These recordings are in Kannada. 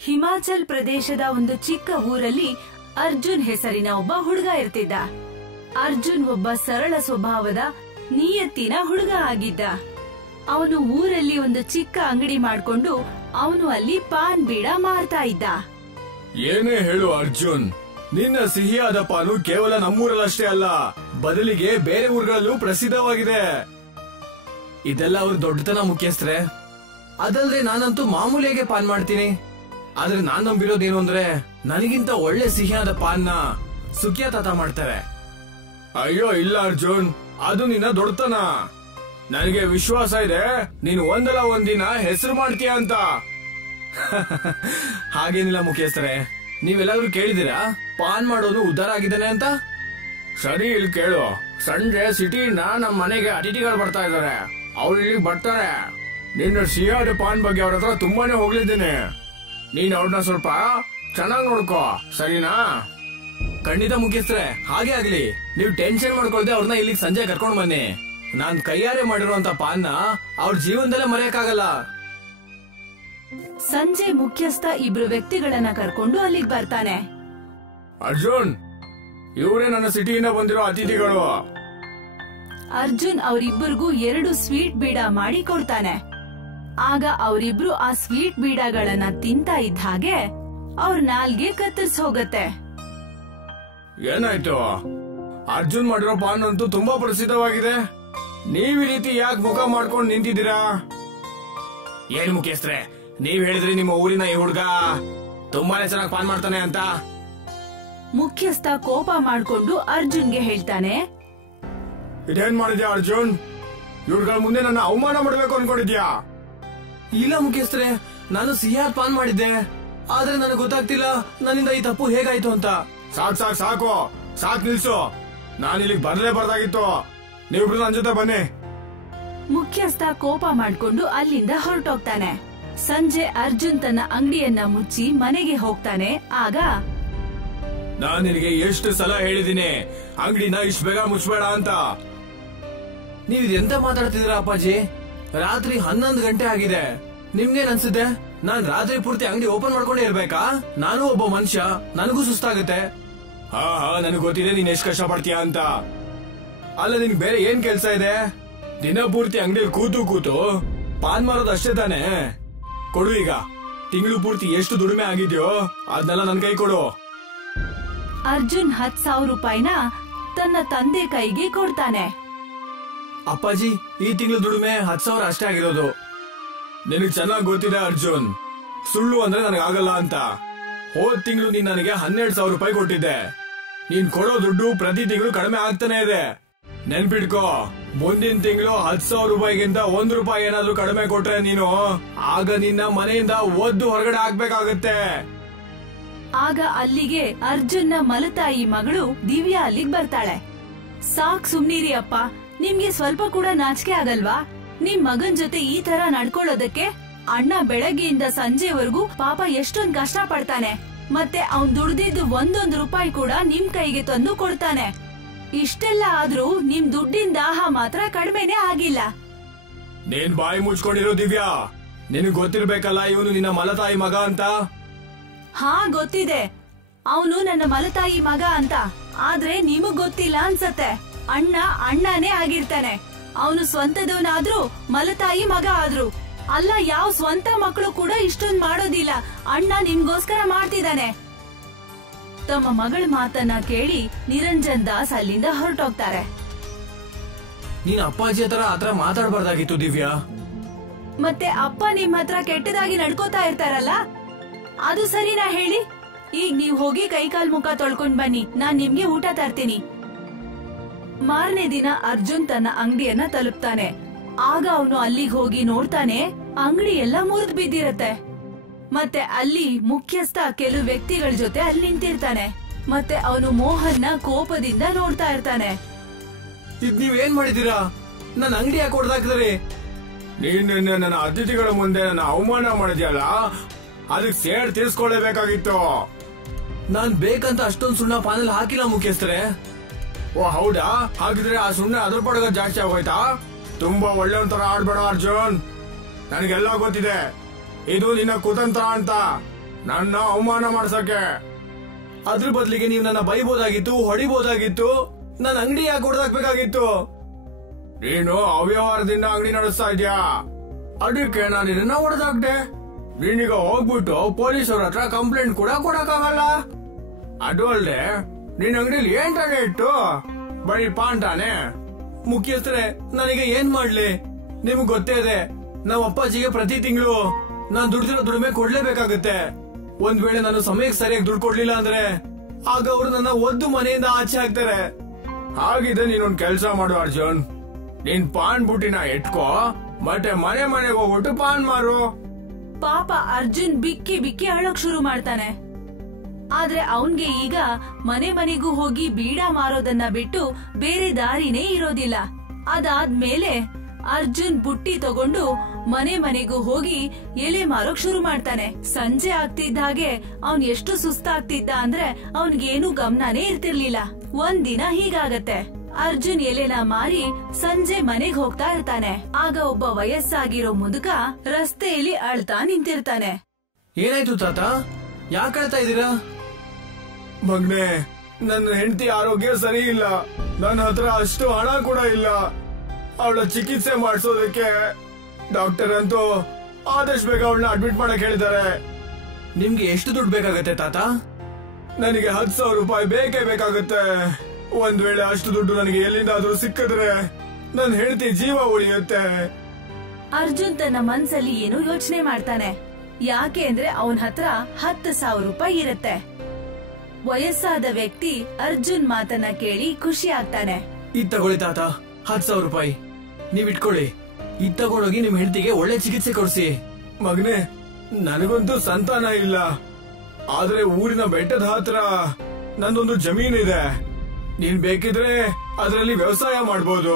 ಹಿಮಾಚಲ್ ಪ್ರದೇಶದ ಒಂದು ಚಿಕ್ಕ ಊರಲ್ಲಿ ಅರ್ಜುನ್ ಹೆಸರಿನ ಒಬ್ಬ ಹುಡುಗ ಇರ್ತಿದ್ದ. ಅರ್ಜುನ್ ಒಬ್ಬ ಸರಳ ಸ್ವಭಾವದ ನಿಯತ್ತಿನ ಹುಡುಗ ಆಗಿದ್ದ. ಅವನು ಊರಲ್ಲಿ ಒಂದು ಚಿಕ್ಕ ಅಂಗಡಿ ಮಾಡ್ಕೊಂಡು ಅವನು ಅಲ್ಲಿ ಪಾನ್ ಬೀಡ ಮಾರ್ತಾ ಇದ್ದ. ಏನೇ ಹೇಳು ಅರ್ಜುನ್, ನಿನ್ನ ಸಿಹಿಯಾದ ಪಾನು ಕೇವಲ ನಮ್ಮೂರಲ್ಲಷ್ಟೇ ಅಲ್ಲ, ಬದಲಿಗೆ ಬೇರೆ ಊರುಗಳಲ್ಲೂ ಪ್ರಸಿದ್ಧವಾಗಿದೆ. ಇದೆಲ್ಲ ಅವ್ರ ದೊಡ್ಡತನ ಮುಖ್ಯಸ್ಥರೇ. ಅದಲ್ದೆ ನಾನಂತೂ ಮಾಮೂಲಿಯಾಗೆ ಪಾನ್ ಮಾಡ್ತೀನಿ. ಆದ್ರೆ ನಾನ್ ನಂಬಿರೋದೇನು ಅಂದ್ರೆ ನನಗಿಂತ ಒಳ್ಳೆ ಸಿಹಿಯಾದ ಪಾನ್ನ ಸುಖಿಯ ತಾತ ಮಾಡ್ತಾರೆ. ಅಯ್ಯೋ ಇಲ್ಲ ಅರ್ಜುನ್, ಅದು ನಿನ್ನ ದೊಡ್ಡತನ. ನನಗೆ ವಿಶ್ವಾಸ ಇದೆ ನೀನು ಒಂದಲ್ಲ ಒಂದಿನ ಹೆಸರು ಮಾಡ್ತೀಯ ಅಂತ. ಹಾಗೇನಿಲ್ಲ ಮುಖ್ಯಸ್ಥರೇ, ನೀವೆಲ್ಲಾದ್ರೂ ಕೇಳಿದಿರಾ ಪಾನ್ ಮಾಡೋನು ಉದ್ಧಾರ ಆಗಿದ್ದಾನೆ ಅಂತ? ಸರಿ, ಇಲ್ಲಿ ಕೇಳು. ಸಂಜೆ ಸಿಟಿಯಿಂದ ನಮ್ಮ ಮನೆಗೆ ಅತಿಥಿಗಳು ಬರ್ತಾ ಇದಾರೆ. ಅವ್ರು ಇಲ್ಲಿಗೆ ಬರ್ತಾರೆ. ನಿನ್ನ ಸಿಹಿಯಾದ ಪಾನ್ ಬಗ್ಗೆ ಅವ್ರ ಹತ್ರ ತುಂಬಾನೇ ಹೋಗ್ಲಿದ್ದೀನಿ. ನೀನ್ ಅವ್ರನ್ನ ಸ್ವಲ್ಪ ಚೆನ್ನಾಗಿ ನೋಡ್ಕೋ, ಸರಿನಾ? ಖಂಡಿತ ಮುಖ್ಯಸ್ಥರೇ, ಹಾಗೆ ಆಗ್ಲಿ. ನೀವು ಟೆನ್ಷನ್ ಮಾಡ್ಕೊಳ್ದೆ ಅವ್ರನ್ನ ಇಲ್ಲಿಗೆ ಸಂಜೆ ಕರ್ಕೊಂಡ್ ಬನ್ನಿ. ನಾನ್ ಕೈಯಾರೆ ಮಾಡಿರುವಂತ ಪಾನ್ನ ಅವ್ರ ಜೀವನದಲ್ಲೇ ಮರೆಯಕ್ಕಾಗಲ್ಲ. ಸಂಜೆ ಮುಖ್ಯಸ್ಥ ಇಬ್ರು ವ್ಯಕ್ತಿಗಳನ್ನ ಕರ್ಕೊಂಡು ಅಲ್ಲಿಗೆ ಬರ್ತಾನೆ. ಅರ್ಜುನ್, ಇವರೇ ನನ್ನ ಸಿಟಿಯಿಂದ ಬಂದಿರೋ ಅತಿಥಿಗಳು. ಅರ್ಜುನ್ ಅವರಿಬ್ಬರಿಗೂ 2 ಸ್ವೀಟ್ ಬೀಡ ಮಾಡಿ ಕೊಡ್ತಾನೆ. ಆಗ ಅವರಿಬ್ರು ಆ ಸ್ವೀಟ್ ಬೀಡಗಳನ್ನ ತಿಂತಾ ಇದ್ದ ಹಾಗೆ ಅವ್ರ ನಾಲ್ಗೆ ಕತ್ತರಿಸ್ ಹೋಗತ್ತೆ. ಏನಾಯ್ತು? ಅರ್ಜುನ್ ಮಾಡಿರೋ ಪಾನ್ ಅಂತೂ ತುಂಬಾ ಪ್ರಸಿದ್ಧವಾಗಿದೆ. ನೀವ್ ಈ ರೀತಿ ಯಾಕೆ ಮುಖ ಮಾಡ್ಕೊಂಡು ನಿಂತಿದ್ದೀರಾ? ಏನ್ ಮುಖ್ಯಸ್ಥರೇ, ನೀವ್ ಹೇಳಿದ್ರಿ ನಿಮ್ಮ ಊರಿನ ಈ ಹುಡ್ಗ ತುಂಬಾನೇ ಚೆನ್ನಾಗಿ ಪಾನ್ ಮಾಡ್ತಾನೆ ಅಂತ. ಮುಖ್ಯಸ್ಥ ಕೋಪ ಮಾಡ್ಕೊಂಡು ಅರ್ಜುನ್ಗೆ ಹೇಳ್ತಾನೆ, ಇದೇನ್ ಮಾಡಿದ್ಯಾ ಅರ್ಜುನ್? ಇವ್ರುಗಳ ಮುಂದೆ ನನ್ನ ಅವಮಾನ ಮಾಡ್ಬೇಕು ಅನ್ಕೊಂಡಿದ್ಯಾ? ಇಲ್ಲ ಮುಖ್ಯಸ್ಥರೇ, ನಾನು ಸಿಹಿಯಾದ ಪಾನ್ ಮಾಡಿದ್ದೆ. ಆದ್ರೆ ನನಗೆ ಗೊತ್ತಾಗ್ತಿಲ್ಲ ನನ್ನಿಂದ ಈ ತಪ್ಪು ಹೇಗಾಯ್ತು ಅಂತ. ಸಾಕು ನಿಲ್ಸು. ನಾನು ಇಲ್ಲಿಗೆ ಬರ್ಲೇಬಾರ್ದಾಗಿತ್ತು. ನೀವಿಬ್ರು ನನ್ನ ಜೊತೆ ಬನ್ನಿ. ಮುಖ್ಯಸ್ಥ ಕೋಪ ಮಾಡ್ಕೊಂಡು ಅಲ್ಲಿಂದ ಹೊರಟೋಗ್ತಾನೆ. ಸಂಜೆ ಅರ್ಜುನ್ ತನ್ನ ಅಂಗಡಿಯನ್ನ ಮುಚ್ಚಿ ಮನೆಗೆ ಹೋಗ್ತಾನೆ. ಆಗ ನಾನ್ ನಿನಗೆ ಎಷ್ಟು ಸಲ ಹೇಳಿದೀನಿ ಅಂಗಡಿನ ಇಷ್ಟು ಬೇಗ ಮುಚ್ಚಬೇಡ ಅಂತ. ನೀವಿದೆಂತ ಮಾತಾಡ್ತಿದ್ದೀರಾ ಅಪ್ಪಾಜಿ? ರಾತ್ರಿ 11 ಗಂಟೆ ಆಗಿದೆ. ನಿಮ್ಗೇನ್ ಅನ್ಸುತ್ತೆ ನಾನ್ ರಾತ್ರಿ ಪೂರ್ತಿ ಅಂಗಡಿ ಓಪನ್ ಮಾಡ್ಕೊಂಡೇ ಇರ್ಬೇಕಾ? ನಾನು ಒಬ್ಬ ಮನುಷ್ಯ, ನನಗೂ ಸುಸ್ತಾಗುತ್ತೆ. ಹಾ, ನನಗೆ ಗೊತ್ತಿದೆ ನೀನ್ ಎಷ್ಟು ಕಷ್ಟ ಪಡ್ತೀಯ ಅಂತ. ಅಲ್ಲ, ನಿನ್ ಬೇರೆ ಏನ್ ಕೆಲ್ಸ ಇದೆ? ದಿನ ಪೂರ್ತಿ ಅಂಗಡಿಯಲ್ಲಿ ಕೂತು ಪಾನ್ ಮಾರೋದು ಅಷ್ಟೇ ತಾನೆ? ಕೊಡು ಈಗ. ತಿಂಗಳು ಪೂರ್ತಿ ಎಷ್ಟು ದುಡಿಮೆ ಆಗಿದ್ಯೋ ಅದನ್ನೆಲ್ಲ ನನ್ ಕೈ ಕೊಡು. ಅರ್ಜುನ್ 10,000 ರೂಪಾಯಿನ ತನ್ನ ತಂದೆ ಕೈಗೆ ಕೊಡ್ತಾನೆ. ಅಪ್ಪಾಜಿ, ಈ ತಿಂಗಳು ದುಡಿಮೆ 10,000 ಅಷ್ಟೇ ಆಗಿರೋದು. ನಿನಗ್ ಚೆನ್ನಾಗ್ ಗೊತ್ತಿದೆ ಅರ್ಜುನ್, ಸುಳ್ಳು ಅಂದ್ರೆ ನನಗಾಗಲ್ಲ ಅಂತ. ಹೋದ್ ತಿಂಗಳು ನೀನ್ ನನಗೆ 12,000 ರೂಪಾಯಿ ಕೊಟ್ಟಿದ್ದೆ. ನೀನ್ ಕೊಡೋ ದುಡ್ಡು ಪ್ರತಿ ತಿಂಗಳು ಕಡಿಮೆ ಆಗ್ತಾನೆ ಇದೆ. ನೆನ್ಪಿಟ್ಕೋ, ಮುಂದಿನ ತಿಂಗಳು 10,000 ರೂಪಾಯಿಗಿಂತ 1 ರೂಪಾಯಿ ಏನಾದ್ರೂ ಕಡಿಮೆ ಕೊಟ್ರೆ ನೀನು ಆಗ ನಿನ್ನ ಮನೆಯಿಂದ ಒದ್ದು ಹೊರಗಡೆ ಹಾಕ್ಬೇಕಾಗತ್ತೆ. ಆಗ ಅಲ್ಲಿಗೆ ಅರ್ಜುನ್ನ ಮಲತಾಯಿ ಮಗಳು ದಿವ್ಯಾ ಅಲ್ಲಿಗೆ ಬರ್ತಾಳೆ. ಸಾಕ್ ಸುಮ್ನಿರಿ ಅಪ್ಪ, ನಿಮ್ಗೆ ಸ್ವಲ್ಪ ಕೂಡ ನಾಚಿಕೆ ಆಗಲ್ವಾ? ನಿಮ್ ಮಗನ್ ಜೊತೆ ಈ ತರ ನಡ್ಕೊಳ್ಳೋದಕ್ಕೆ? ಅಣ್ಣ ಬೆಳಗ್ಗೆಯಿಂದ ಸಂಜೆವರೆಗೂ ಪಾಪ ಎಷ್ಟೊಂದ್ ಕಷ್ಟ ಪಡ್ತಾನೆ. ಮತ್ತೆ ಅವ್ನ್ ದುಡ್ದಿದ್ದು 1 ರೂಪಾಯಿ ಕೂಡ ನಿಮ್ ಕೈಗೆ ತಂದು ಕೊಡ್ತಾನೆ. ಇಷ್ಟೆಲ್ಲ ಆದ್ರೂ ನಿಮ್ ದುಡ್ಡಿನ ದಾಹ ಮಾತ್ರ ಕಡಿಮೆನೆ ಆಗಿಲ್ಲ. ನೀನ್ ಬಾಯಿ ಮುಚ್ಕೊಂಡಿರೋ ದಿವ್ಯಾ, ನಿನಗ್ ಗೊತ್ತಿರ್ಬೇಕಲ್ಲ ಇವನು ನಿನ್ನ ಮಲತಾಯಿ ಮಗ ಅಂತ. ಹಾ, ಗೊತ್ತಿದೆ ಅವನು ನನ್ನ ಮಲತಾಯಿ ಮಗ ಅಂತ. ಆದ್ರೆ ನಿಮಗ್ ಗೊತ್ತಿಲ್ಲ ಅನ್ಸತ್ತೆ. ಅಣ್ಣನೇ ಆಗಿರ್ತಾನೆ. ಅವನು ಸ್ವಂತದವನಾದ್ರೂ ಮಲತಾಯಿ ಮಗ ಆದ್ರು ಅಲ್ಲ. ಯಾವ ಸ್ವಂತ ಮಕ್ಕಳು ಕೂಡ ಇಷ್ಟೊಂದು ಮಾಡೋದಿಲ್ಲ. ಅಣ್ಣ ನಿಮ್ಗೋಸ್ಕರ ಮಾಡ್ತಿದ್ದಾನೆ. ತಮ್ಮ ಮಗಳ ಮಾತನ್ನ ಕೇಳಿ ನಿರಂಜನ್ ದಾಸ್ ಅಲ್ಲಿಂದ ಹೊರಟೋಗ್ತಾರೆ. ನೀನ್ ಅಪ್ಪಾಜಿ ಹತ್ರ ಆತರ ಮಾತಾಡಬಾರ್ದಾಗಿತ್ತು ದಿವ್ಯಾ. ಮತ್ತೆ ಅಪ್ಪ ನಿಮ್ ಹತ್ರ ಕೆಟ್ಟದಾಗಿ ನಡ್ಕೋತಾ ಇರ್ತಾರಲ್ಲ, ಅದು ಸರಿನಾ ಹೇಳಿ? ಈಗ ನೀವ್ ಹೋಗಿ ಕೈಕಾಲ್ ಮುಖ ತೊಳ್ಕೊಂಡ್ ಬನ್ನಿ, ನಾನ್ ನಿಮ್ಗೆ ಊಟ ತರ್ತೀನಿ. ಮಾರನೇ ದಿನ ಅರ್ಜುನ್ ತನ್ನ ಅಂಗಡಿಯನ್ನ ತಲುಪ್ತಾನೆ. ಆಗ ಅವನು ಅಲ್ಲಿಗೆ ಹೋಗಿ ನೋಡ್ತಾನೆ, ಅಂಗಡಿ ಎಲ್ಲ ಮುರಿದು ಬಿದ್ದಿರತ್ತೆ. ಮತ್ತೆ ಅಲ್ಲಿ ಮುಖ್ಯಸ್ಥ ಕೆಲವು ವ್ಯಕ್ತಿಗಳ ಜೊತೆ ಅಲ್ಲಿ ನಿಂತಿರ್ತಾನೆ. ಮತ್ತೆ ಅವನು ಮೋಹನ್ನ ಕೋಪದಿಂದ ನೋಡ್ತಾ ಇರ್ತಾನೆ. ಇದ್ ನೀವೇನ್ ಮಾಡಿದೀರಾ? ನನ್ನ ಅಂಗಡಿ ಯಾಕೆ ಹೊಡೆದಾಕಿದ್ರಿ? ನೀನ್ ನನ್ನ ಅತಿಥಿಗಳ ಮುಂದೆ ನನ್ನ ಅವಮಾನ ಮಾಡಿದ್ಯಲ್ಲ, ಅದಕ್ಕೆ ಸೇಡ್ ತೀರ್ಸ್ಕೊಳ್ಳೇಬೇಕಾಗಿತ್ತು. ನಾನ್ ಬೇಕಂತ ಅಷ್ಟೊಂದು ಸುಣ್ಣ ಪಾನಲ್ಲಿ ಹಾಕಿಲ್ಲ ಮುಖ್ಯಸ್ಥರೇ. ಓ ಹೌದಾ? ಹಾಗಿದ್ರೆ ಆ ಸುಣ್ಣ ಅದ್ರ ಪಡಗ ಜಾಸ್ತಿ ಆಗೋಯ್ತಾ? ತುಂಬಾ ಒಳ್ಳೆಯೊಂತರ ಆಡ್ಬೇಡ ಅರ್ಜುನ್. ನನಗೆಲ್ಲ ಗೊತ್ತಿದೆ ಇದು ನಿನ್ನ ಕುತಂತ್ರ ಅಂತ. ನನ್ನ ಅವಮಾನ ಮಾಡ್ಸಕ್ಕೆ. ಅದ್ರ ಬದಲಿಗೆ ನೀವು ನನ್ನ ಬೈಬೋದಾಗಿತ್ತು, ಹೊಡಿಬೋದಾಗಿತ್ತು, ನನ್ನ ಅಂಗಡಿ ಯಾಕೆ ಹೊಡೆದಾಕ್ಬೇಕಾಗಿತ್ತು? ನೀನು ಅವ್ಯವಹಾರದಿಂದ ಅಂಗಡಿ ನಡೆಸ್ತಾ ಇದ್ಯಾ, ಅದಕ್ಕೆ ನಾನು ನಿನ್ನ ಹೊಡೆದಾಕ್ದೆ. ನೀನೀಗ ಹೋಗ್ಬಿಟ್ಟು ಪೊಲೀಸರ ಹತ್ರ ಕಂಪ್ಲೇಂಟ್ ಕೂಡ ಕೊಡಕ್ಕಾಗಲ್ಲ. ಅದು ಅಲ್ದೆ ನಿನ್ ಅಂಗಡಿಲಿ ಏನ್ ತಾನೇ ಇಟ್ಟು ಬರೀ ಪಾನ್ ತಾನೆ. ಮುಖ್ಯಸ್ಥರೇ, ನನಗೆ ಏನ್ ಮಾಡ್ಲಿ? ನಿಮ್ಗೆ ಗೊತ್ತೇ ಇದೆ, ನಮ್ಮ ಅಪ್ಪಾಜಿಗೆ ಪ್ರತಿ ತಿಂಗಳು ನಾನ್ ದುಡ್ದಿರೋ ದುಡಿಮೆ ಕೊಡ್ಲೇಬೇಕಾಗುತ್ತೆ. ಒಂದ್ ವೇಳೆ ನಾನು ಸಮಯಕ್ಕೆ ಸರಿಯಾಗಿ ದುಡ್ಡು ಕೊಡ್ಲಿಲ್ಲ ಅಂದ್ರೆ ಆಗ ಅವರು ನನ್ನ ಒದ್ದು ಮನೆಯಿಂದ ಆಚೆ ಹಾಕ್ತಾರೆ. ಹಾಗಿದೆ ನೀನೊಂದ್ ಕೆಲ್ಸ ಮಾಡು ಅರ್ಜುನ್, ನೀನ್ ಪಾನ್ ಬುಟ್ಟಿನ ಇಟ್ಕೋ, ಮತ್ತೆ ಮನೆ ಮನೆಗೆ ಹೋಗ್ಬಿಟ್ಟು ಪಾನ್ ಮಾರು. ಪಾಪ ಅರ್ಜುನ್ ಬಿಕ್ಕಿ ಬಿಕ್ಕಿ ಅಳಕ್ ಶುರು ಮಾಡ್ತಾನೆ. ಆದ್ರೆ ಅವನ್ಗೆ ಈಗ ಮನೆ ಮನೆಗೂ ಹೋಗಿ ಬೀಡ ಮಾರೋದನ್ನ ಬಿಟ್ಟು ಬೇರೆ ದಾರಿನೇ ಇರೋದಿಲ್ಲ. ಅದಾದ್ಮೇಲೆ ಅರ್ಜುನ್ ಬುಟ್ಟಿ ತಗೊಂಡು ಮನೆ ಮನೆಗೂ ಹೋಗಿ ಎಲೆ ಮಾರೋಕ್ ಶುರು ಮಾಡ್ತಾನೆ. ಸಂಜೆ ಆಗ್ತಿದ್ದ ಹಾಗೆ ಅವನ್ ಎಷ್ಟು ಸುಸ್ತಾಗ್ತಿದ್ದ ಅಂದ್ರೆ ಅವನ್ಗೇನು ಗಮನನೇ ಇರ್ತಿರ್ಲಿಲ್ಲ. ಒಂದಿನ ಹೀಗಾಗತ್ತೆ, ಅರ್ಜುನ್ ಎಲೆನ ಮಾರಿ ಸಂಜೆ ಮನೆಗ್ ಹೋಗ್ತಾ ಇರ್ತಾನೆ. ಆಗ ಒಬ್ಬ ವಯಸ್ಸಾಗಿರೋ ಮುದುಕ ರಸ್ತೆಯಲ್ಲಿ ಅಳ್ತಾ ನಿಂತಿರ್ತಾನೆ. ಏನಾಯ್ತು ತಾತ, ಯಾಕೆ ಅಳ್ತಾ ಇದೀರಾ? ಮಗ್ನೆ, ನನ್ನ ಹೆಂಡತಿ ಆರೋಗ್ಯ ಸರಿ ಇಲ್ಲ. ನನ್ನ ಹತ್ರ ಅಷ್ಟು ಹಣ ಕೂಡ ಇಲ್ಲ. ಅವಳ ಚಿಕಿತ್ಸೆ ಮಾಡಿಸೋದಕ್ಕೆ ಡಾಕ್ಟರ್ ಅಂತೂ ಆದಷ್ಟು ಬೇಗ ಅವಳನ್ನ ಅಡ್ಮಿಟ್ ಮಾಡಕ್ ಹೇಳಿದ್ದಾರೆ. ನಿಮ್ಗೆ ಎಷ್ಟು ದುಡ್ಡು ಬೇಕಾಗತ್ತೆ ತಾತ? ನನಗೆ 10,000 ರೂಪಾಯಿ ಬೇಕೇ ಬೇಕಾಗುತ್ತೆ. ಒಂದ್ ವೇಳೆ ಅಷ್ಟು ದುಡ್ಡು ನನಗೆ ಎಲ್ಲಿಂದಾದ್ರೂ ಸಿಕ್ಕಿದ್ರೆ ನನ್ನ ಹೆಂಡತಿ ಜೀವ ಉಳಿಯುತ್ತೆ. ಅರ್ಜುನ್ ತನ್ನ ಮನ್ಸಲ್ಲಿ ಏನೋ ಯೋಚನೆ ಮಾಡ್ತಾನೆ. ಯಾಕೆ ಅಂದ್ರೆ ಅವನ ಹತ್ರ 10,000 ರೂಪಾಯಿ ಇರುತ್ತೆ. ವಯಸ್ಸಾದ ವ್ಯಕ್ತಿ ಅರ್ಜುನ್ ಮಾತನ್ನ ಕೇಳಿ ಖುಷಿ ಆಗ್ತಾನೆ. ಇದ್ ತಗೊಳ್ಳಿ ತಾತ, 10,000 ರೂಪಾಯಿ ನೀವ್ ಇಟ್ಕೊಳ್ಳಿ. ಇದ್ ತಗೊಂಡೋಗಿ ನಿಮ್ ಹೆಂಡತಿಗೆ ಒಳ್ಳೆ ಚಿಕಿತ್ಸೆ ಕೊಡ್ಸಿ. ಮಗನೇ, ನನಗಂತೂ ಸಂತಾನ ಇಲ್ಲ, ಆದ್ರೆ ಊರಿನ ಬೆಟ್ಟದ ಹತ್ರ ನಂದೊಂದು ಜಮೀನಿದೆ. ನೀನ್ ಬೇಕಿದ್ರೆ ಅದರಲ್ಲಿ ವ್ಯವಸಾಯ ಮಾಡ್ಬೋದು.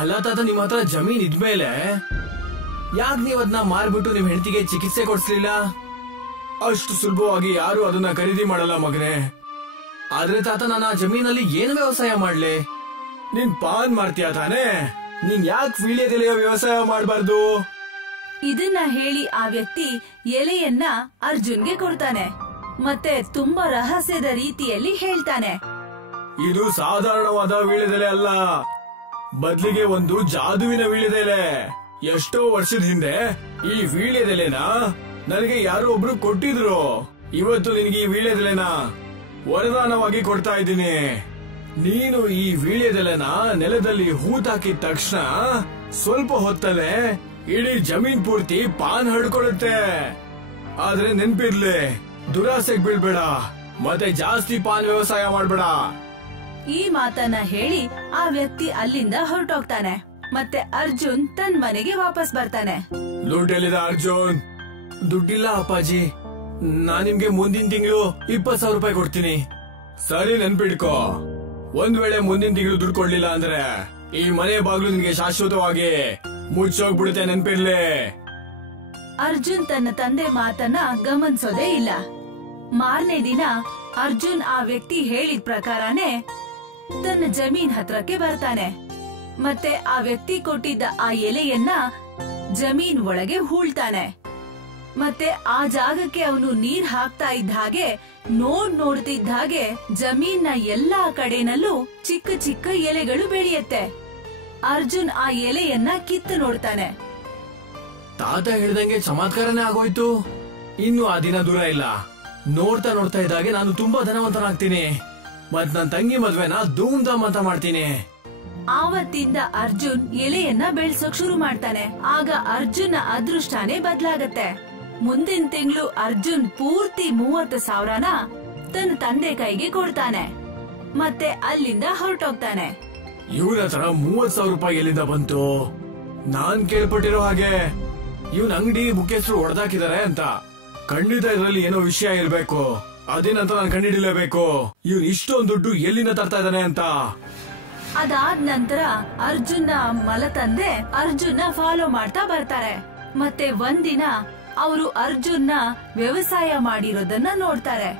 ಅಲ್ಲ ತಾತ, ನಿಮ್ ಹತ್ರ ಜಮೀನ್ ಇದ್ಮೇಲೆ ಯಾಕೆ ನೀವ್ ಅದನ್ನ ಮಾರ್ಬಿಟ್ಟು ನಿಮ್ ಹೆಂಡತಿಗೆ ಚಿಕಿತ್ಸೆ ಕೊಡ್ಸ್ಲಿಲ್ಲ? ಅಷ್ಟು ಸುಲಭವಾಗಿ ಯಾರು ಅದನ್ನ ಖರೀದಿ ಮಾಡಲ್ಲ ಮಗನೇ. ಆದ್ರೆ ತಾತ, ನಾನು ಆ ಜಮೀನಲ್ಲಿ ಏನು ವ್ಯವಸಾಯ ಮಾಡ್ಲಿ? ನೀನ್ ಪಾನ್ ಮಾರ್ತೀಯ ತಾನೆ, ನೀನ್ ಯಾಕೆ ವೀಳ್ಯದೆಲೆಯ ವ್ಯವಸಾಯ ಮಾಡಬಾರ್ದು? ಇದನ್ನ ಹೇಳಿ ಆ ವ್ಯಕ್ತಿ ಎಲೆಯನ್ನ ಅರ್ಜುನ್ಗೆ ಕೊಡ್ತಾನೆ. ಮತ್ತೆ ತುಂಬಾ ರಹಸ್ಯದ ರೀತಿಯಲ್ಲಿ ಹೇಳ್ತಾನೆ, ಇದು ಸಾಧಾರಣವಾದ ವೀಳ್ಯದೆಲೆ ಅಲ್ಲ, ಬದ್ಲಿಗೆ ಒಂದು ಜಾದುವಿನ ವೀಳ್ಯದೆಲೆ. ಎಷ್ಟೋ ವರ್ಷದ ಹಿಂದೆ ಈ ವೀಳ್ಯದೆಲೆನ ನನಗೆ ಯಾರೋ ಒಬ್ರು ಕೊಟ್ಟಿದ್ರು. ಇವತ್ತು ನಿನಗೆ ಈ ವೀಳ್ಯದೆಲೆನ ವರದಾನವಾಗಿ ಕೊಡ್ತಾ ಇದ್ದೀನಿ. ನೀನು ಈ ವೀಳ್ಯದೆಲೆನ ನೆಲದಲ್ಲಿ ಹೂತಾಕಿದ ತಕ್ಷಣ ಸ್ವಲ್ಪ ಹೊತ್ತಲ್ಲೇ ಇಡೀ ಜಮೀನ್ ಪೂರ್ತಿ ಪಾನ್ ಹರಡ್ಕೊಳ್ಳುತ್ತೆ. ಆದ್ರೆ ನೆನ್ಪಿರ್ಲಿ, ದುರಾಸೆಗ್ ಬೀಳ್ಬೇಡ, ಮತ್ತೆ ಜಾಸ್ತಿ ಪಾನ್ ವ್ಯವಸಾಯ ಮಾಡ್ಬೇಡ. ಈ ಮಾತನ್ನ ಹೇಳಿ ಆ ವ್ಯಕ್ತಿ ಅಲ್ಲಿಂದ ಹೊರಟೋಗ್ತಾನೆ. ಮತ್ತೆ ಅರ್ಜುನ್ ತನ್ ಮನೆಗೆ ವಾಪಸ್ ಬರ್ತಾನೆ. ದುಡ್ಡೆಲ್ಲಿದೆ ಅರ್ಜುನ್? ದುಡ್ಡಿಲ್ಲ ಅಪ್ಪಾಜಿ, ನಾನ್ ನಿಮ್ಗೆ ಮುಂದಿನ ತಿಂಗಳು 20,000 ರೂಪಾಯಿ ಕೊಡ್ತೀನಿ. ಸರಿ, ನೆನ್ಪಿಡ್ಕೋ, ಒಂದ್ ವೇಳೆ ಮುಂದಿನ ತಿಂಗಳು ದುಡ್ಡು ಕೊಡ್ಲಿಲ್ಲ ಅಂದ್ರೆ ಈ ಮನೆ ಬಾಗ್ಲು ನಿನ್ಗೆ ಶಾಶ್ವತವಾಗಿ ಮುಚ್ಚೋಗ್ಬಿಡುತ್ತೆ, ನೆನ್ಪಿರ್ಲಿ. ಅರ್ಜುನ್ ತನ್ನ ತಂದೆ ಮಾತನ್ನ ಗಮನಿಸೋದೇ ಇಲ್ಲ. ಮಾರನೇ ದಿನ ಅರ್ಜುನ್ ಆ ವ್ಯಕ್ತಿ ಹೇಳಿದ ಪ್ರಕಾರನೇ ತನ್ನ ಜಮೀನ್ ಹತ್ರಕ್ಕೆ ಬರ್ತಾನೆ. ಮತ್ತೆ ಆ ವ್ಯಕ್ತಿ ಕೊಟ್ಟಿದ್ದ ಆ ಎಲೆಯನ್ನ ಜಮೀನ್ ಒಳಗೆ ಹೂಳ್ತಾನೆ. ಮತ್ತೆ ಆ ಜಾಗಕ್ಕೆ ಅವನು ನೀರ್ ಹಾಕ್ತಾ ಇದ್ದ ಹಾಗೆ ನೋಡ್ತಿದ್ದ ಹಾಗೆ ಜಮೀನ್ನ ಎಲ್ಲಾ ಕಡೆನಲ್ಲೂ ಚಿಕ್ಕ ಚಿಕ್ಕ ಎಲೆಗಳು ಬೆಳೆಯುತ್ತೆ. ಅರ್ಜುನ್ ಆ ಎಲೆಯನ್ನ ಕಿತ್ತು ನೋಡ್ತಾನೆ. ತಾತ ಹೇಳ್ದಂಗೆ ಚಮತ್ಕಾರನೇ ಆಗೋಯ್ತು. ಇನ್ನು ಆ ದಿನ ದೂರ ಇಲ್ಲ. ನೋಡ್ತಾ ನೋಡ್ತಾ ಇದ್ದಾಗೆ ನಾನು ತುಂಬಾ ಧನವಂತನಾಗ್ತೀನಿ. ಮತ್ ನನ್ ತಂಗಿ ಮದ್ವೆನ ಧೂಮ್ ಧಾಮ್ ಅಂತ ಮಾಡ್ತೀನಿ. ಆವತ್ತಿಂದ ಅರ್ಜುನ್ ಎಲೆಯನ್ನ ಬೆಳ್ಸೋಕ್ ಶುರು ಮಾಡ್ತಾನೆ. ಆಗ ಅರ್ಜುನ್ ಅದೃಷ್ಟನೇ ಬದಲಾಗತ್ತೆ. ಮುಂದಿನ ತಿಂಗಳು ಅರ್ಜುನ್ ಪೂರ್ತಿ 30,000ನ ತನ್ನ ತಂದೆ ಕೈಗೆ ಕೊಡ್ತಾನೆ. ಮತ್ತೆ ಅಲ್ಲಿಂದ ಹೊರಟೋಗ್ತಾನೆ. ಇವನ ಹತ್ರ 30,000 ರೂಪಾಯಿ ಎಲ್ಲಿಂದ ಬಂತು? ನಾನ್ ಕೇಳ್ಪಟ್ಟಿರೋ ಹಾಗೆ ಇವನ್ ಅಂಗಡಿ ಮುಖ್ಯಸ್ಥರು ಹೊಡೆದಾಕಿದ್ದಾರೆ ಅಂತ. ಖಂಡಿತ ಇದರಲ್ಲಿ ಏನೋ ವಿಷಯ ಇರ್ಬೇಕು. ಅದೇನಂತ ನಾನು ಕಂಡಿಡಿಲೇಬೇಕು. ಇವ್ನು ಇಷ್ಟೊಂದು ದುಡ್ಡು ಎಲ್ಲಿಂದ ತರ್ತಾ ಇದ್ದಾನೆ ಅಂತ. ಅದಾದ ನಂತರ ಅರ್ಜುನ್ನ ಮಲತಂದೆ ಅರ್ಜುನ್ನ ಫಾಲೋ ಮಾಡ್ತಾ ಬರ್ತಾರೆ. ಮತ್ತೆ ಒಂದಿನ ಅವರು ಅರ್ಜುನ್ನ ವ್ಯವಸಾಯ ಮಾಡಿರೋದನ್ನ ನೋಡ್ತಾರೆ.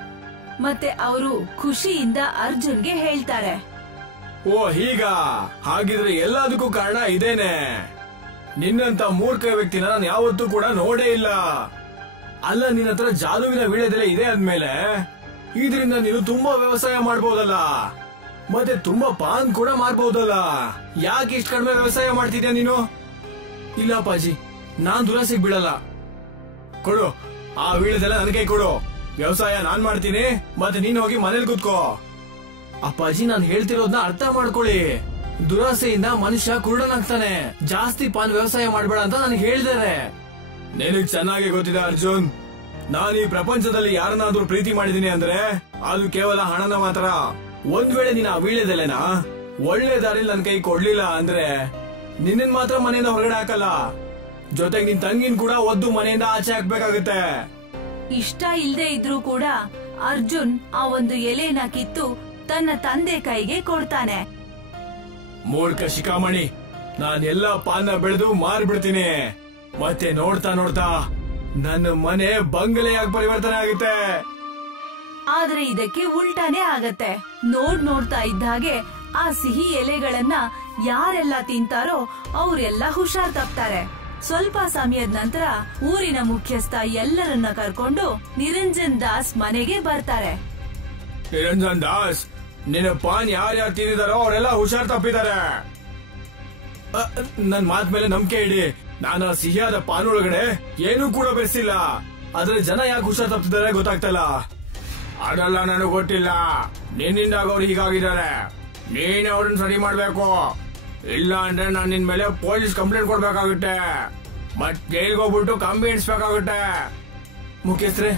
ಮತ್ತೆ ಅವರು ಖುಷಿಯಿಂದ ಅರ್ಜುನ್ಗೆ ಹೇಳ್ತಾರೆ, ಓ ಹೀಗ, ಹಾಗಿದ್ರೆ ಎಲ್ಲದಕ್ಕೂ ಕಾರಣ ಇದೇನೆ. ನಿನ್ನಂತ ಮೂರ್ಖ ವ್ಯಕ್ತಿನ ನಾನು ಯಾವತ್ತೂ ಕೂಡ ನೋಡೇ ಇಲ್ಲ. ಅಲ್ಲ, ನಿನ್ನ ಹತ್ರ ಜಾದುವಿನ ವೀಳ್ಯದೆಲೆ ಇದೆ ಅಂದ್ಮೇಲೆ ಇದರಿಂದ ನೀನು ತುಂಬಾ ವ್ಯವಸಾಯ ಮಾಡ್ಬೋದಲ್ಲ, ಮತ್ತೆ ತುಂಬಾ ಪಾನ್ ಕೂಡ ಮಾರ್ಬಹುದಲ್ಲ. ಯಾಕೆ ಇಷ್ಟು ಕಡಿಮೆ ವ್ಯವಸಾಯ ಮಾಡ್ತಿದ್ಯಾ ನೀನು? ಇಲ್ಲ ಅಪ್ಪಾಜಿ, ನಾನ್ ದುರಾಸೆಗೆ ಬೀಳಲ್ಲ. ಕೊಡು ಆ ವೀಳ್ಯದೆಲೆ ನನ್ ಕೈ ಕೊಡು. ವ್ಯವಸಾಯ ನಾನ್ ಮಾಡ್ತೀನಿ, ಮತ್ತೆ ನೀನ್ ಹೋಗಿ ಮನೇಲಿ ಕೂತ್ಕೋ. ಅಪ್ಪಾಜಿ, ನಾನ್ ಹೇಳ್ತಿರೋದನ್ನ ಅರ್ಥ ಮಾಡ್ಕೊಳ್ಳಿ. ದುರಾಸೆಯಿಂದ ಮನುಷ್ಯ ಕುರುಡನಾಗ್ತಾನೆ. ಜಾಸ್ತಿ ಪಾನ್ ವ್ಯವಸಾಯ ಮಾಡ್ಬೇಡ ಅಂತ ನನಗೆ ಹೇಳಿದಾರೆ. ನಿನಗ್ ಚೆನ್ನಾಗಿ ಗೊತ್ತಿದೆ ಅರ್ಜುನ್, ನಾನು ಈ ಪ್ರಪಂಚದಲ್ಲಿ ಯಾರನ್ನಾದ್ರೂ ಪ್ರೀತಿ ಮಾಡಿದೀನಿ ಅಂದ್ರೆ ಅದು ಕೇವಲ ಹಣನ ಮಾತ್ರ. ಒಂದ್ ವೇಳೆ ನೀನ್ ಆ ವೀಳ್ಯದೆಲೆನ ಒಳ್ಳೆ ದಾರಿಲಿ ನನ್ ಕೈ ಕೊಡ್ಲಿಲ್ಲ ಅಂದ್ರೆ ನಿನ್ನ ಮಾತ್ರ ಮನೆಯಿಂದ ಹೊರಗಡೆ ಹಾಕಲ್ಲ, ಜೊತೆಗೆ ನಿನ್ ತಂಗಿನ್ ಕೂಡ ಒದ್ದು ಮನೆಯಿಂದ ಆಚೆ ಹಾಕ್ಬೇಕಾಗತ್ತೆ. ಇಷ್ಟ ಇಲ್ದೇ ಇದ್ರೂ ಕೂಡ ಅರ್ಜುನ್ ಆ ಒಂದು ಎಲೆನ ಕಿತ್ತು ತನ್ನ ತಂದೆ ಕೈಗೆ ಕೊಡ್ತಾನೆ. ಮೂರ್ಖ ಶಿಖಾಮಣಿ, ನಾನ್ ಎಲ್ಲಾ ಪಾನ ಬೆಳೆದು ಮಾರ್ಬಿಡ್ತೀನಿ. ಮತ್ತೆ ನೋಡ್ತಾ ನೋಡ್ತಾ ನನ್ನ ಮನೆ ಬಂಗಲೆಯಾಗಿ ಪರಿವರ್ತನೆ ಆಗುತ್ತೆ. ಆದ್ರೆ ಇದಕ್ಕೆ ಉಲ್ಟಾನೇ ಆಗತ್ತೆ. ನೋಡ್ತಾ ಇದ್ದ ಹಾಗೆ ಆ ಸಿಹಿ ಎಲೆಗಳನ್ನ ಯಾರೆಲ್ಲ ತಿಂತಾರೋ ಅವರೆಲ್ಲ ಹುಷಾರ್ ತಪ್ತಾರೆ. ಸ್ವಲ್ಪ ಸಮಯದ ನಂತರ ಊರಿನ ಮುಖ್ಯಸ್ಥ ಎಲ್ಲರನ್ನ ಕರ್ಕೊಂಡು ನಿರಂಜನ್ ದಾಸ್ ಮನೆಗೆ ಬರ್ತಾರೆ. ನಿರಂಜನ್ ದಾಸ್, ನಿನ್ನ ಪಾನ್ ಯಾರ್ಯಾರು ತಿಂದಿದಾರೋ ಅವರೆಲ್ಲ ಹುಷಾರ್ ತಪ್ಪಿದ್ದಾರೆ. ನನ್ ಮಾತ್ ಮೇಲೆ ನಂಬಿಕೆ ಇಡಿ. ನಾನು ಸಿಹಿಯಾದ ಪಾನ್ ಒಳಗಡೆ ಏನೂ ಕೂಡ ಬೆರೆಸಿಲ್ಲ. ಆದ್ರೆ ಜನ ಯಾಕೆ ಹುಷಾರ್ ತಪ್ಪಿದ್ದಾರೆ ಗೊತ್ತಾಗ್ತಲ್ಲ. ಅದೆಲ್ಲ ನನಗೆ ಗೊತ್ತಿಲ್ಲ. ನಿನ್ನಿಂದ ಅವ್ರು ಹೀಗಾಗಿದ್ದಾರೆ. ನೀನ್ ಅವ್ರನ್ನ ಸರಿ ಮಾಡ್ಬೇಕು. ಇಲ್ಲ ಅಂದ್ರೆ ನಾನು ನಿನ್ ಮೇಲೆ ಪೊಲೀಸ್ ಕಂಪ್ಲೇಂಟ್ ಕೊಡ್ಬೇಕಾಗುತ್ತೆ, ಮತ್ ಜೈಲ್ಗೆ ಹೋಗ್ಬಿಟ್ಟು ಕಂಬಿ ಇಡ್ಸ್ಬೇಕಾಗುತ್ತೆ. ಮುಖ್ಯಸ್ಥರೇ,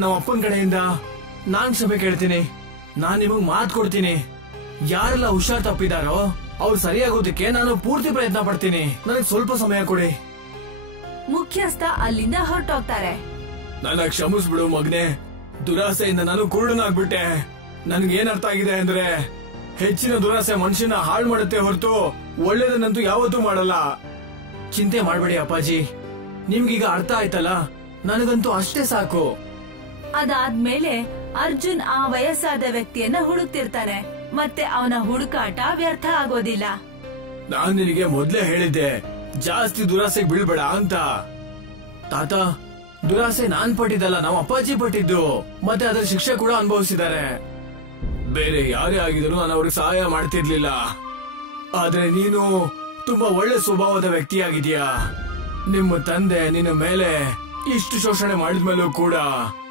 ನಮ್ಮ ಅಪ್ಪನ ಕಡೆಯಿಂದ ನಾನ್ ಕ್ಷಮೆ ಕೇಳ್ತೀನಿ. ನಾನ್ ನಿಮಗ್ ಮಾತ್ ಕೊಡ್ತೀನಿ. ಯಾರೆಲ್ಲ ಹುಷಾರ್ ತಪ್ಪಿದಾರೋ ಅವ್ರು ಸರಿಯಾಗೋದಕ್ಕೆ ನಾನು ಪೂರ್ತಿ ಪ್ರಯತ್ನ ಪಡ್ತೀನಿ. ನನಗೆ ಸ್ವಲ್ಪ ಸಮಯ ಕೊಡಿ. ಮುಖ್ಯಸ್ಥ ಅಲ್ಲಿಂದ ಹೊರಟೋಗ್ತಾರೆ. ನನ್ನ ಕ್ಷಮಿಸ್ಬಿಡು ಮಗ್ನೆ. ದುರಾಸೆಯಿಂದ ನಾನು ಕುರುಡನಾಗ್ಬಿಟ್ಟೆ. ನನ್ಗೇನ್ ಅರ್ಥ ಆಗಿದೆ ಅಂದ್ರೆ ಹೆಚ್ಚಿನ ದುರಾಸೆ ಮನುಷ್ಯನ ಹಾಳು ಮಾಡುತ್ತೆ ಹೊರತು ಒಳ್ಳೇದನ್ನಂತೂ ಯಾವತ್ತೂ ಮಾಡಲ್ಲ. ಚಿಂತೆ ಮಾಡ್ಬೇಡಿ ಅಪ್ಪಾಜಿ, ನಿಮ್ಗೀಗ ಅರ್ಥ ಆಯ್ತಲ್ಲ, ನನಗಂತೂ ಅಷ್ಟೇ ಸಾಕು. ಅದಾದ್ಮೇಲೆ ಅರ್ಜುನ್ ಆ ವಯಸ್ಸಾದ ವ್ಯಕ್ತಿಯನ್ನ ಹುಡುಕ್ತಿರ್ತಾನೆ. ಮತ್ತೆ ಅವನ ಹುಡುಕಾಟ ವ್ಯರ್ಥ ಆಗೋದಿಲ್ಲ. ನಾನ್ ನಿನಗೆ ಮೊದ್ಲೇ ಹೇಳಿದ್ದೆ ಜಾಸ್ತಿ ದುರಾಸೆಗೆ ಬೀಳ್ಬೇಡ ಅಂತ. ತಾತ, ದುರಾಸೆ ನಾನ್ ಪಟ್ಟಿದ್ದಲ್ಲ, ನಮ್ಮ ಅಪ್ಪಾಜಿ ಪಟ್ಟಿದ್ದು. ಮತ್ತೆ ಅದರ ಶಿಕ್ಷೆ ಕೂಡ ಅನುಭವಿಸಿದ್ದಾರೆ. ಬೇರೆ ಯಾರೇ ಆಗಿದ್ರು ನಾನು ಅವ್ರಿಗೆ ಸಹಾಯ ಮಾಡ್ತಿರ್ಲಿಲ್ಲ. ಆದ್ರೆ ನೀನು ತುಂಬಾ ಒಳ್ಳೆ ಸ್ವಭಾವದ ವ್ಯಕ್ತಿಯಾಗಿದ್ಯಾ. ನಿಮ್ಮ ತಂದೆ ನಿನ್ನ ಮೇಲೆ ಇಷ್ಟು ಶೋಷಣೆ ಮಾಡಿದ್ಮೇಲೂ ಕೂಡ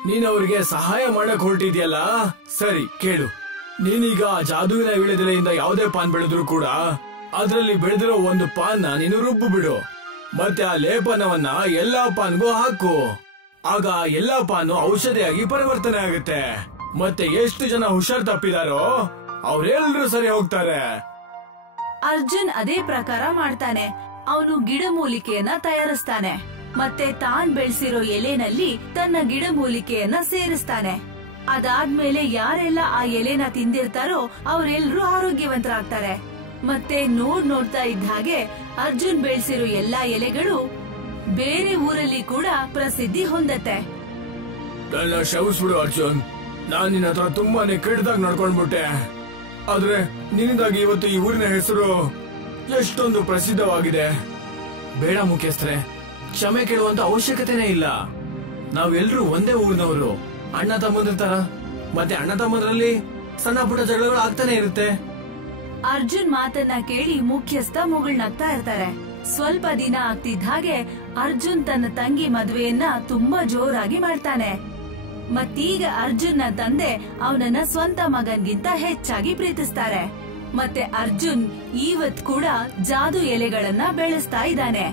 ನೀನ್ ಅವ್ರಿಗೆ ಸಹಾಯ ಮಾಡಕ್ ಹೊರಟಿದ್ಯಲ್ಲ. ಸರಿ ಕೇಳು, ನೀನೀಗ ಜಾದುವಿನ ವೀಳ್ಯದೆಲೆಯಿಂದ ಯಾವುದೇ ಪಾನ್ ಬೆಳೆದ್ರು ಕೂಡ ಅದರಲ್ಲಿ ಬೆಳೆದಿರೋ ಒಂದು ಪಾನ್ನ ನೀನು ರುಬ್ಬು ಬಿಡು. ಮತ್ತೆ ಆ ಲೇಪನವನ್ನ ಎಲ್ಲಾ ಪಾನ್ಗೂ ಹಾಕು. ಆಗ ಎಲ್ಲಾ ಪಾನು ಔಷಧಿಯಾಗಿ ಪರಿವರ್ತನೆ ಆಗುತ್ತೆ. ಮತ್ತೆ ಎಷ್ಟು ಜನ ಹುಷಾರ್ ತಪ್ಪಿದಾರೋ ಅವ್ರೆಲ್ರೂ ಸರಿ ಹೋಗ್ತಾರೆ. ಅರ್ಜುನ್ ಅದೇ ಪ್ರಕಾರ ಮಾಡ್ತಾನೆ. ಅವನು ಗಿಡಮೂಲಿಕೆಯನ್ನ ತಯಾರಿಸ್ತಾನೆ. ಮತ್ತೆ ತಾನ್ ಬೆಳೆಸಿರೋ ಎಲೆನಲ್ಲಿ ತನ್ನ ಗಿಡಮೂಲಿಕೆಯನ್ನ ಸೇರಿಸ್ತಾನೆ. ಅದಾದ್ಮೇಲೆ ಯಾರೆಲ್ಲ ಆ ಎಲೆನ ತಿಂದಿರ್ತಾರೋ ಅವರೆಲ್ಲರೂ ಆರೋಗ್ಯವಂತರಾಗ್ತಾರೆ. ಮತ್ತೆ ನೋಡ್ತಾ ಇದ್ದ ಹಾಗೆ ಅರ್ಜುನ್ ಬೆಳೆಸಿರೋ ಎಲ್ಲಾ ಎಲೆಗಳು ಬೇರೆ ಊರಲ್ಲಿ ಕೂಡ ಪ್ರಸಿದ್ಧಿ ಹೊಂದತ್ತೆ. ನನ್ನ ಕ್ಷಮಿಸ್ಬಿಡು ಅರ್ಜುನ್, ನಾನ್ ನಿನ್ನ ಹತ್ರ ತುಂಬಾನೇ ಕೆಟ್ಟದಾಗ ನಡ್ಕೊಂಡ್ಬಿಟ್ಟೆ. ಆದ್ರೆ ನಿನ್ನಿಂದಾಗಿ ಇವತ್ತು ಈ ಊರಿನ ಹೆಸರು ಎಷ್ಟೊಂದು ಪ್ರಸಿದ್ಧವಾಗಿದೆ. ಬೇಡ ಮುಖ್ಯಸ್ಥರೇ, ಕ್ಷಮೆ ಕೇಳುವಂತ ಅವಶ್ಯಕತೆನೇ ಇಲ್ಲ. ನಾವೆಲ್ಲರೂ ಒಂದೇ ಊರಿನವರು, ಅಣ್ಣ ತಮ್ಮಂದ್ರ ತರ. ಮತ್ತೆ ಅಣ್ಣ ತಮ್ಮಂದ್ರಲ್ಲಿ ಸಣ್ಣ ಪುಟ್ಟ ಜಗಳಗಳು ಆಗ್ತಾನೆ ಇರುತ್ತೆ. ಅರ್ಜುನ್ ಮಾತನ್ನ ಕೇಳಿ ಮುಖ್ಯಸ್ಥ ಮುಗುಳ್ನಗ್ತಾ ಇರ್ತಾರೆ. ಸ್ವಲ್ಪ ದಿನ ಆಗ್ತಿದ್ದ ಹಾಗೆ ಅರ್ಜುನ್ ತನ್ನ ತಂಗಿ ಮದುವೆಯನ್ನ ತುಂಬಾ ಜೋರಾಗಿ ಮಾಡ್ತಾನೆ. ಮತ್ತೀಗ ಅರ್ಜುನ್ನ ತಂದೆ ಅವನನ್ನ ಸ್ವಂತ ಮಗನ್ಗಿಂತ ಹೆಚ್ಚಾಗಿ ಪ್ರೀತಿಸ್ತಾರೆ. ಮತ್ತೆ ಅರ್ಜುನ್ ಇವತ್ ಕೂಡ ಜಾದು ಎಲೆಗಳನ್ನ ಬೆಳೆಸ್ತಾ ಇದ್ದಾನೆ.